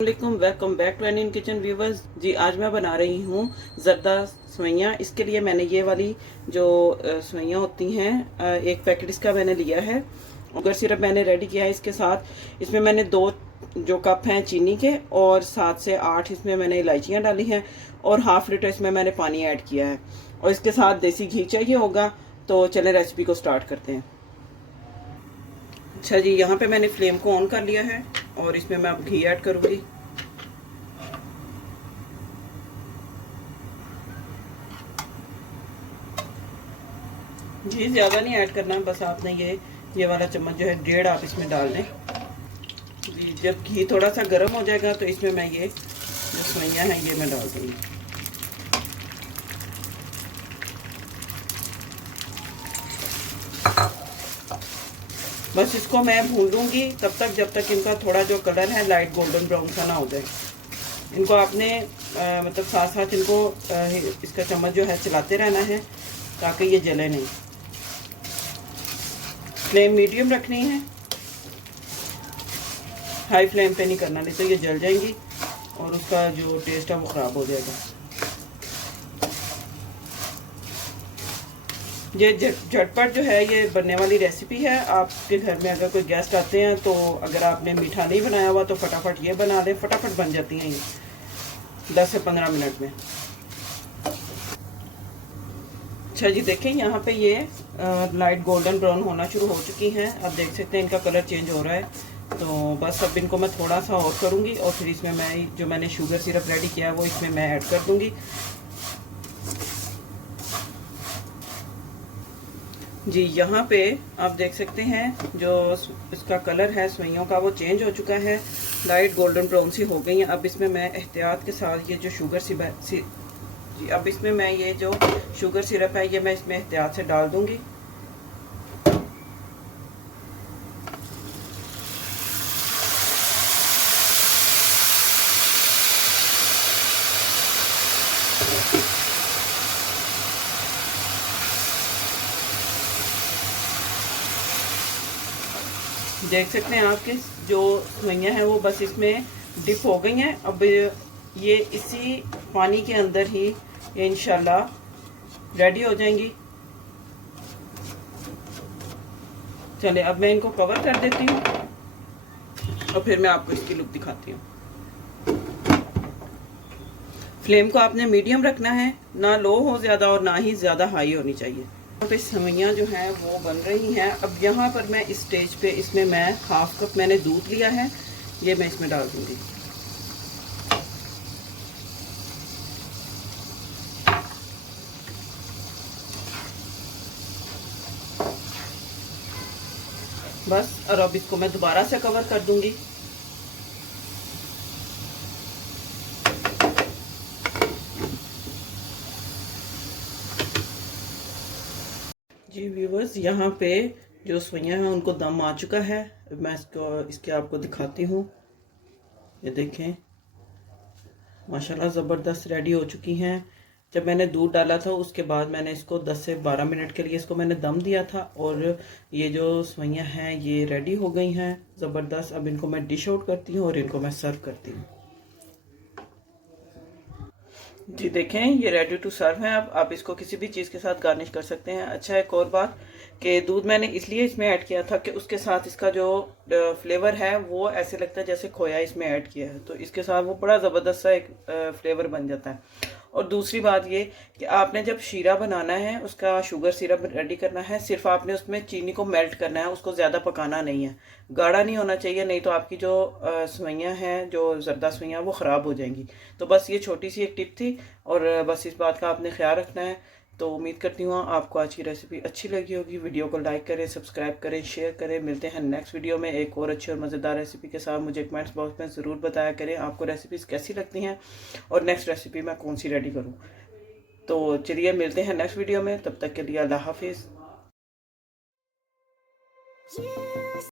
वालेकुम, welcome back to एनियन kitchen viewers. जी, आज मैं बना रही हूँ जर्दा सवैयाँ। इसके लिए मैंने ये वाली जो सवैयाँ होती हैं, एक पैकेट इसका मैंने लिया है। शुगर सिरप मैंने रेडी किया है। इसके साथ इसमें मैंने 2 जो कप हैं चीनी के और 7 से 8 इसमें मैंने इलायचियाँ डाली हैं और हाफ लीटर इसमें मैंने पानी ऐड किया है। और इसके साथ देसी घी चाहिए होगा। तो चले रेसिपी को स्टार्ट करते हैं। अच्छा जी, यहाँ पे मैंने फ्लेम को ऑन कर लिया है और इसमें मैं अब घी ऐड करूँगी। घी ज़्यादा नहीं ऐड करना है, बस आपने ये वाला चम्मच जो है 1.5 आप इसमें डाल दें। जी, जब घी थोड़ा सा गर्म हो जाएगा तो इसमें मैं ये जो सवैयाँ हैं ये मैं डाल दूँगी। बस इसको मैं भून लूँगी तब तक जब तक इनका थोड़ा जो कलर है लाइट गोल्डन ब्राउन सा ना हो जाए। इनको आपने मतलब साथ साथ इनको इसका चम्मच जो है चलाते रहना है ताकि ये जले नहीं। फ्लेम मीडियम रखनी है, हाई फ्लेम पे नहीं करना, नहीं तो ये जल जाएंगी और उसका जो टेस्ट है वो ख़राब हो जाएगा। ये झटपट जो है ये बनने वाली रेसिपी है। आपके घर में अगर कोई गेस्ट आते हैं तो अगर आपने मीठा नहीं बनाया हुआ तो फटाफट ये बना दें, फटाफट बन जाती हैं ये 10 से 15 मिनट में। अच्छा जी, देखें यहाँ पे ये लाइट गोल्डन ब्राउन होना शुरू हो चुकी हैं। अब देख सकते हैं इनका कलर चेंज हो रहा है। तो बस अब इनको मैं थोड़ा सा और करूँगी और फिर इसमें मैं जो मैंने शुगर सिरप रेडी किया है वो इसमें मैं ऐड कर दूँगी। जी, यहाँ पे आप देख सकते हैं जो इसका कलर है सवैयों का वो चेंज हो चुका है, लाइट गोल्डन ब्राउन सी हो गई है। अब इसमें मैं एहतियात के साथ ये जो जी, अब इसमें मैं ये जो शुगर सिरप है ये मैं इसमें एहतियात से डाल दूंगी। देख सकते हैं आपके जो सवैयाँ हैं वो बस इसमें डिप हो गई हैं। अब ये इसी पानी के अंदर ही ये इंशाल्लाह रेडी हो जाएंगी। चले अब मैं इनको कवर कर देती हूँ और फिर मैं आपको इसकी लुक दिखाती हूँ। फ्लेम को आपने मीडियम रखना है, ना लो हो ज़्यादा और ना ही ज़्यादा हाई होनी चाहिए। यहाँ पे सवैयाँ जो हैं वो बन रही हैं। अब यहाँ पर मैं इस स्टेज पे इसमें मैं हाफ कप मैंने दूध लिया है, ये मैं इसमें डाल दूँगी। बस, और अब इसको मैं दोबारा से कवर कर दूँगी। जी व्यूवर्स, यहाँ पे जो सवैयाँ हैं उनको दम आ चुका है। मैं इसके आपको दिखाती हूँ। ये देखें माशाल्लाह ज़बरदस्त रेडी हो चुकी हैं। जब मैंने दूध डाला था उसके बाद मैंने इसको 10 से 12 मिनट के लिए इसको मैंने दम दिया था और ये जो सवैयाँ हैं ये रेडी हो गई हैं ज़बरदस्त। अब इनको मैं डिश आउट करती हूँ और इनको मैं सर्व करती हूँ। जी देखें ये रेडी टू सर्व है। अब आप इसको किसी भी चीज़ के साथ गार्निश कर सकते हैं। अच्छा, एक और बात कि दूध मैंने इसलिए इसमें ऐड किया था कि उसके साथ इसका जो फ्लेवर है वो ऐसे लगता है जैसे खोया इसमें ऐड किया है, तो इसके साथ वो बड़ा ज़बरदस्त सा एक फ्लेवर बन जाता है। और दूसरी बात ये कि आपने जब शीरा बनाना है उसका शुगर सिरप रेडी करना है, सिर्फ आपने उसमें चीनी को मेल्ट करना है, उसको ज़्यादा पकाना नहीं है, गाढ़ा नहीं होना चाहिए, नहीं तो आपकी जो सवैयाँ हैं जो जर्दा सवैयाँ वो ख़राब हो जाएंगी। तो बस ये छोटी सी एक टिप थी और बस इस बात का आपने ख्याल रखना है। तो उम्मीद करती हूँ आपको आज की रेसिपी अच्छी लगी होगी। वीडियो को लाइक करें, सब्सक्राइब करें, शेयर करें। मिलते हैं नेक्स्ट वीडियो में एक और अच्छी और मज़ेदार रेसिपी के साथ। मुझे कमेंट्स बॉक्स में ज़रूर बताया करें आपको रेसिपीज़ कैसी लगती हैं और नेक्स्ट रेसिपी मैं कौन सी रेडी करूँ। तो चलिए मिलते हैं नेक्स्ट वीडियो में, तब तक के लिए अल्लाह हाफिज़।